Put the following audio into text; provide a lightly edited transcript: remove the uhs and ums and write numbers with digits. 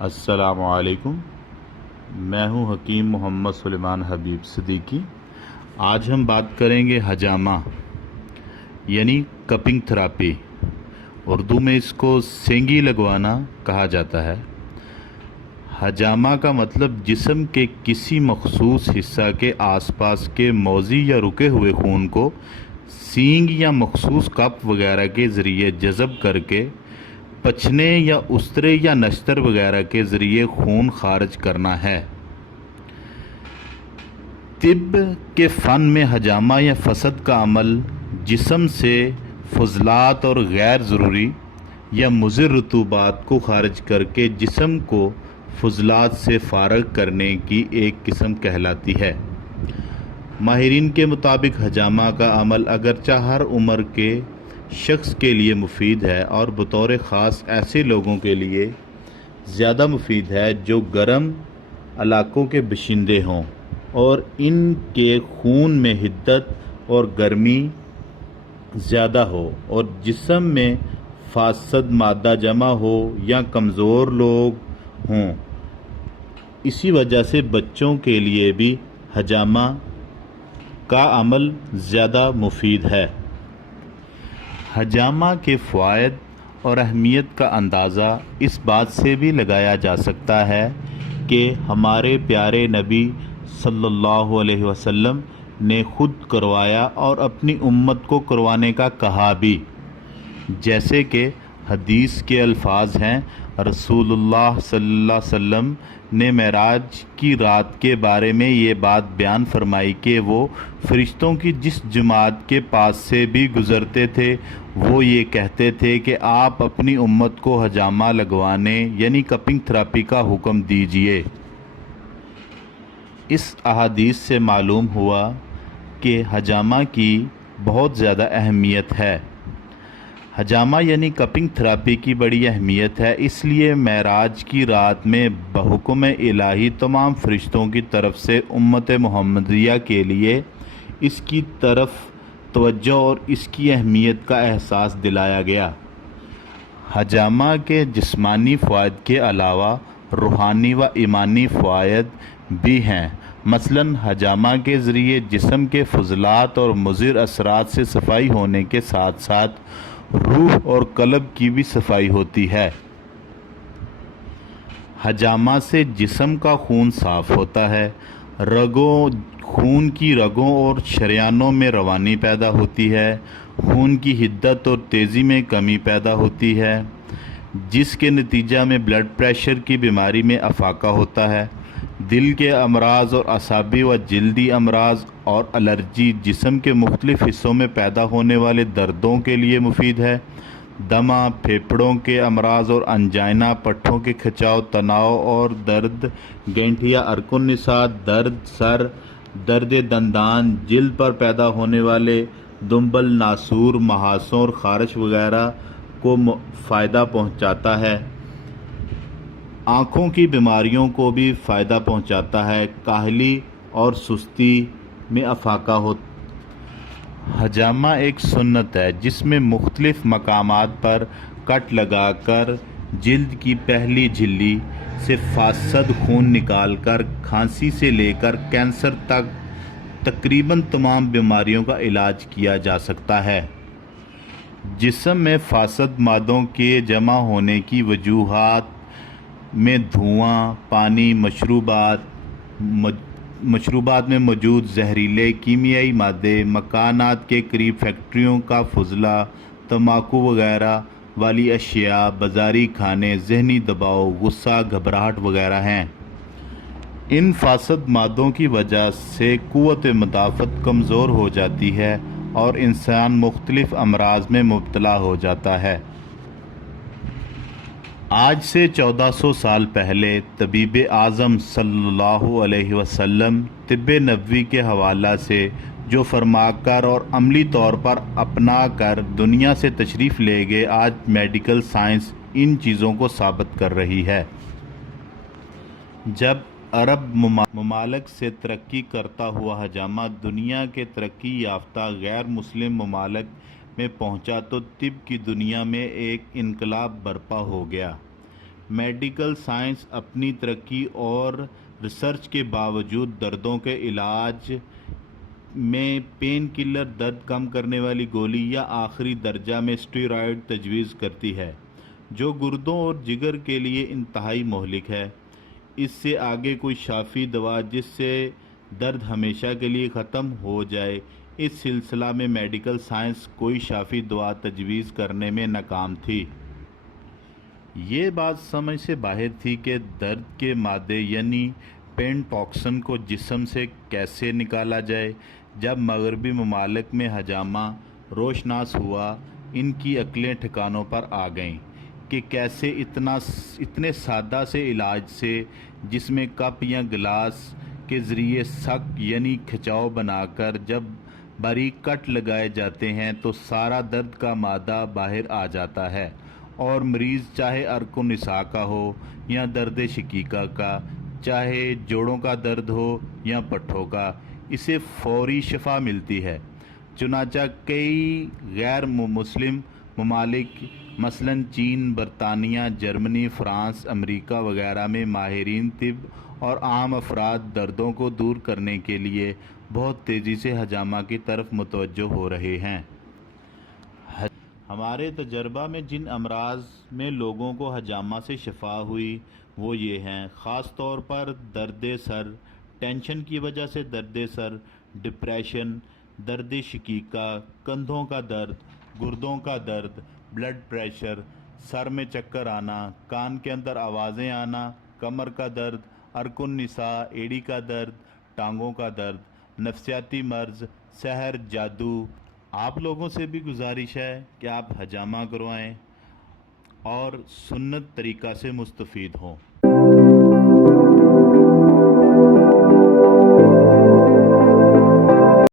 السلام علیکم، میں ہوں حکیم محمد سلیمان حبیب صدیقی۔ آج ہم بات کریں گے حجامہ یعنی کپنگ تھراپی۔ اردو میں اس کو سینگی لگوانا کہا جاتا ہے۔ حجامہ کا مطلب جسم کے کسی مخصوص حصہ کے آس پاس کے موذی یا رکے ہوئے خون کو سینگ یا مخصوص کپ وغیرہ کے ذریعے جذب کر کے پچنے یا استرے یا نشتر وغیرہ کے ذریعے خون خارج کرنا ہے۔ طب کے فن میں حجامہ یا فسد کا عمل جسم سے فضلات اور غیر ضروری یا مضر رطوبات کو خارج کر کے جسم کو فضلات سے فارغ کرنے کی ایک قسم کہلاتی ہے۔ ماہرین کے مطابق حجامہ کا عمل اگرچہ ہر عمر کے شخص کے لیے مفید ہے اور بطور خاص ایسے لوگوں کے لیے زیادہ مفید ہے جو گرم علاقوں کے باشندے ہوں اور ان کے خون میں حدت اور گرمی زیادہ ہو اور جسم میں فاسد مادہ جمع ہو یا کمزور لوگ ہوں۔ اسی وجہ سے بچوں کے لیے بھی حجامہ کا عمل زیادہ مفید ہے۔ حجامہ کے فوائد اور اہمیت کا اندازہ اس بات سے بھی لگایا جا سکتا ہے کہ ہمارے پیارے نبی صلی اللہ علیہ وسلم نے خود کروایا اور اپنی امت کو کروانے کا کہا بھی، جیسے کہ حدیث کے الفاظ ہیں، رسول اللہ صلی اللہ علیہ وسلم نے معراج کی رات کے بارے میں یہ بات بیان فرمائی کہ وہ فرشتوں کی جس جماعت کے پاس سے بھی گزرتے تھے وہ یہ کہتے تھے کہ آپ اپنی امت کو حجامہ لگوانے یعنی کپنگ تھراپی کا حکم دیجئے۔ اس احادیث سے معلوم ہوا کہ حجامہ کی بہت زیادہ اہمیت ہے۔ حجامہ یعنی کپنگ تھراپی کی بڑی اہمیت ہے، اس لیے معراج کی رات میں بحکم الہی تمام فرشتوں کی طرف سے امت محمدیہ کے لیے اس کی طرف توجہ اور اس کی اہمیت کا احساس دلایا گیا۔ حجامہ کے جسمانی فوائد کے علاوہ روحانی و ایمانی فوائد بھی ہیں۔ مثلاً حجامہ کے ذریعے جسم کے فضلات اور مضر اثرات سے صفائی ہونے کے ساتھ ساتھ روح اور قلب کی بھی صفائی ہوتی ہے۔ حجامہ سے جسم کا خون صاف ہوتا ہے، خون کی رگوں اور شریانوں میں روانی پیدا ہوتی ہے، خون کی حدت اور تیزی میں کمی پیدا ہوتی ہے، جس کے نتیجہ میں بلڈ پریشر کی بیماری میں افاقہ ہوتا ہے، دل کے امراض اور اعصابی و جلدی امراض اور الرجی جسم کے مختلف حصوں میں پیدا ہونے والے دردوں کے لیے مفید ہے، دمہ، پھیپھڑوں کے امراض اور انجائنا، پٹھوں کے کھچاؤ، تناؤ اور درد، گینٹھیا، عرق النساء، درد سر، درد دندان، جلد پر پیدا ہونے والے دنبل، ناسور، محاسوں اور خارش وغیرہ کو فائدہ پہنچاتا ہے، آنکھوں کی بیماریوں کو بھی فائدہ پہنچاتا ہے، کاہلی اور سستی میں افاقہ ہوتا ہے۔ حجامہ ایک سنت ہے جس میں مختلف مقامات پر کٹ لگا کر جلد کی پہلی جھلی سے فاسد خون نکال کر کھانسی سے لے کر کینسر تک تقریباً تمام بیماریوں کا علاج کیا جا سکتا ہے۔ جسم میں فاسد مادوں کے جمع ہونے کی وجوہات میں دھواں، پانی، مشروبات میں موجود زہریلے کیمیائی مادے، مکانات کے قریب فیکٹریوں کا فضلہ، تمباکو وغیرہ والی اشیاء، بازاری کھانے، ذہنی دباؤ، غصہ، گھبراہٹ وغیرہ ہیں۔ ان فاسد مادوں کی وجہ سے قوت مدافعت کمزور ہو جاتی ہے اور انسان مختلف امراض میں مبتلا ہو جاتا ہے۔ آج سے 1400 سال پہلے طبیب اعظم صلی اللہ علیہ وسلم طب نبوی کے حوالہ سے جو فرما کر اور عملی طور پر اپنا کر دنیا سے تشریف لے گئے، آج میڈیکل سائنس ان چیزوں کو ثابت کر رہی ہے۔ جب عرب ممالک سے ترقی کرتا ہوا حجامہ دنیا کے ترقی یافتہ غیر مسلم ممالک میں پہنچا تو طب کی دنیا میں ایک انقلاب برپا ہو گیا۔ میڈیکل سائنس اپنی ترقی اور ریسرچ کے باوجود دردوں کے علاج میں پین کلر، درد کم کرنے والی گولی یا آخری درجہ میں اسٹیرائڈ تجویز کرتی ہے، جو گردوں اور جگر کے لیے انتہائی مہلک ہے۔ اس سے آگے کوئی شافی دوا جس سے درد ہمیشہ کے لیے ختم ہو جائے، اس سلسلہ میں میڈیکل سائنس کوئی شافی دوا تجویز کرنے میں ناکام تھی۔ یہ بات سمجھ سے باہر تھی کہ درد کے مادے یعنی پین ٹاکسن کو جسم سے کیسے نکالا جائے۔ جب مغربی ممالک میں حجامہ روشناس ہوا، ان کی عقلیں ٹھکانوں پر آ گئیں کہ کیسے اتنے سادہ سے علاج سے، جس میں کپ یا گلاس کے ذریعے سک یعنی کھچاؤ بنا کر جب باریک کٹ لگائے جاتے ہیں تو سارا درد کا مادہ باہر آ جاتا ہے، اور مریض چاہے ارک النساء کا ہو یا درد شقیقہ کا، چاہے جوڑوں کا درد ہو یا پٹھوں کا، اسے فوری شفا ملتی ہے۔ چنانچہ کئی غیر مسلم ممالک مثلاً چین، برطانیہ، جرمنی، فرانس، امریکہ وغیرہ میں ماہرین طب اور عام افراد دردوں کو دور کرنے کے لیے بہت تیزی سے حجامہ کی طرف متوجہ ہو رہے ہیں۔ ہمارے تجربہ میں جن امراض میں لوگوں کو حجامہ سے شفا ہوئی وہ یہ ہیں: خاص طور پر درد سر، ٹینشن کی وجہ سے درد سر، ڈپریشن، درد شقیقہ، کندھوں کا درد، گردوں کا درد، بلڈ پریشر، سر میں چکر آنا، کان کے اندر آوازیں آنا، کمر کا درد، ارک النساء، ایڑی کا درد، ٹانگوں کا درد، نفسیاتی مرض، سحر، جادو۔ آپ لوگوں سے بھی گزارش ہے کہ آپ حجامہ کروائیں اور سنت طریقہ سے مستفید ہوں۔